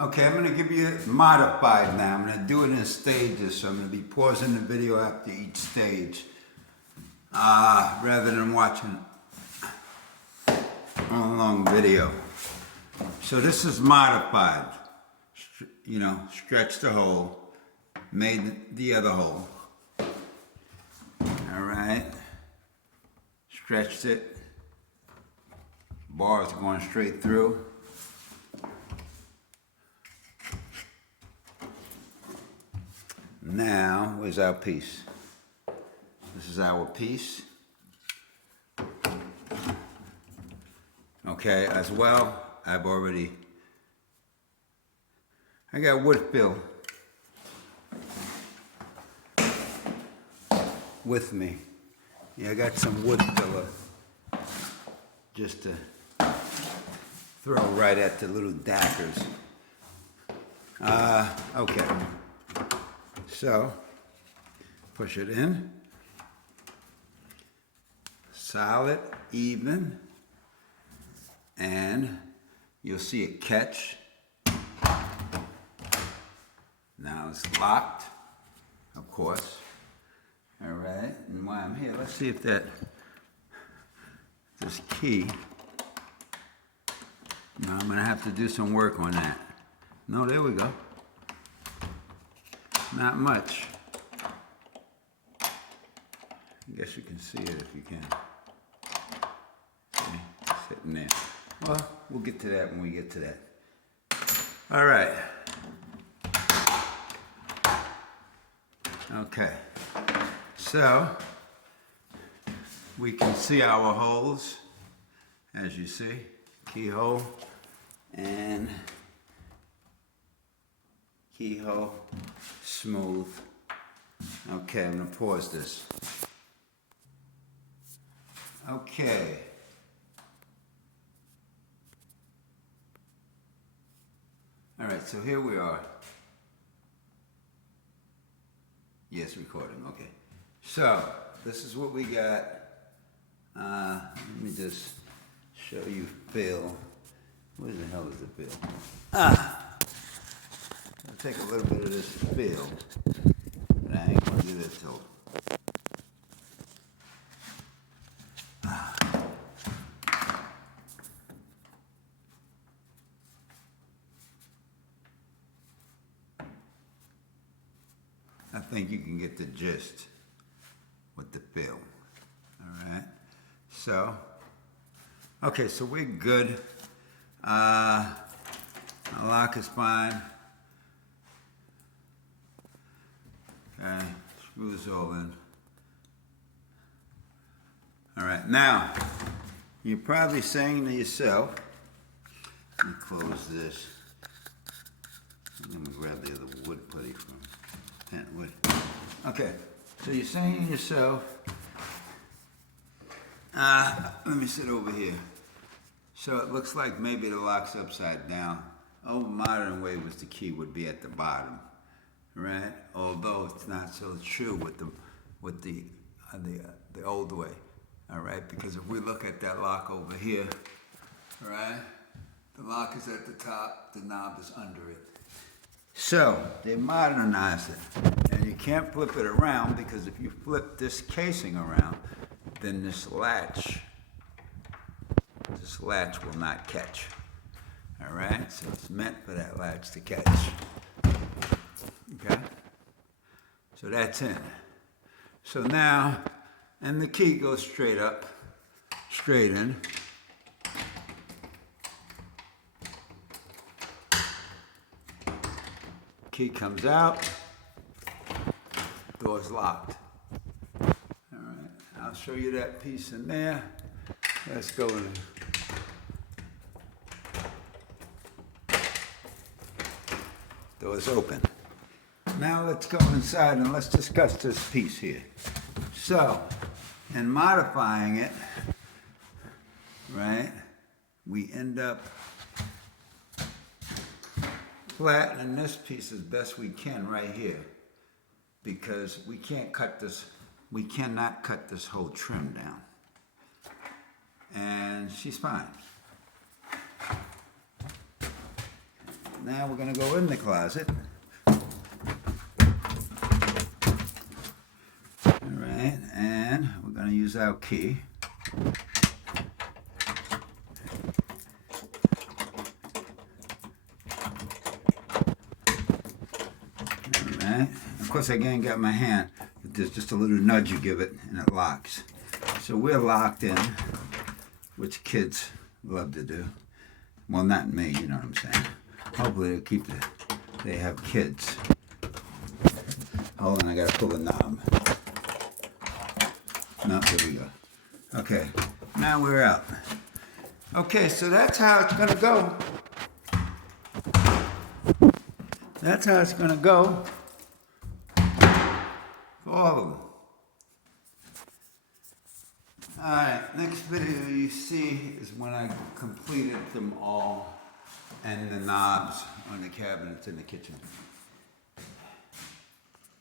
Okay, I'm gonna give you modified now. I'm gonna do it in stages, so I'm gonna be pausing the video after each stage, rather than watching a long video. So this is modified. You know, stretch the hole, made the other hole. All right, stretched it. Bars going straight through. Now, where's our piece? This is our piece. Okay, as well, I got wood fill with me. Yeah, I got some wood filler just to throw right at the little daggers. Okay. So, push it in. Solid, even. And you'll see it catch. Now it's locked, of course. All right, and while I'm here, let's see if this key, now I'm gonna have to do some work on that. No, there we go. Not much. I guess you can see it if you can. See, sitting there. Well, we'll get to that when we get to that. All right. Okay. So, we can see our holes, as you see, keyhole and keyhole, smooth. Okay, I'm gonna pause this. Okay. All right, so here we are. Yes, recording, okay. So, this is what we got. Let me just show you Phil. Where the hell is the Phil? I'll take a little bit of this Phil, but I ain't gonna do this till. I think you can get the gist with the Phil. All right. So, okay, so we're good. Our lock is fine. Okay, screws all in. All right, now, you're probably saying to yourself, let me close this. Let me grab the other wood putty from Pentwood. Okay, so you're saying to yourself, let me sit over here. So it looks like maybe the lock's upside down. Old modern way was the key would be at the bottom, right? Although it's not so true with the old way, all right? Because if we look at that lock over here, right? The lock is at the top, the knob is under it. So they modernized it, and you can't flip it around because if you flip this casing around, then this latch will not catch. All right, so it's meant for that latch to catch. Okay, so that's in. So now, and the key goes straight up, straight in. Key comes out, door's locked. All right, I'll show you that piece in there. Let's go in. Door's open. Now let's go inside and let's discuss this piece here. So, in modifying it, right, we end up flattening this piece as best we can right here, because we can't cut this, we cannot cut this whole trim down. And she's fine. now we're gonna go in the closet. All right, and we're gonna use our key. Alright, of course I can't get my hand, but there's just a little nudge you give it and it locks. So we're locked in, which kids love to do. Well, not me, you know what I'm saying. Hopefully they'll keep they have kids. Hold on, I gotta pull the knob. No, there we go. Okay, now we're out. Okay, so that's how it's gonna go. That's how it's gonna go for all of them. Alright, next video you see is when I completed them all and the knobs on the cabinets in the kitchen.